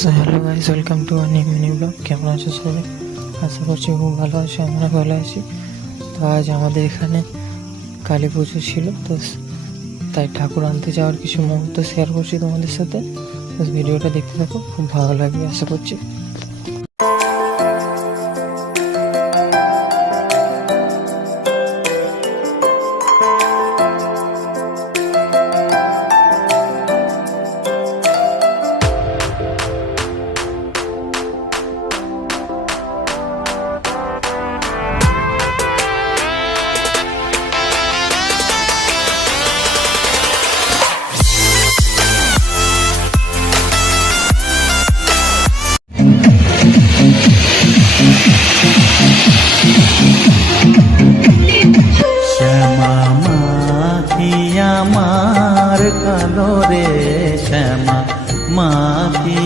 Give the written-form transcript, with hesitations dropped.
So hello guys, welcome to a new mini blog. কেমন আছো সবাই? আশা করছি খুব ভালো আছো, আমরা ভালো আছি। তো আজ আমাদের এখানে কালী পুজো ছিল, তো তাই ঠাকুর আনতে যাওয়ার কিছু মুহূর্ত শেয়ার করছি তোমাদের সাথে। তো ভিডিওটা দেখতে থাকো, খুব ভালো লাগবে আশা করছি। শ্যামা মাখি আমার কালো রে, শ্যামা মাখি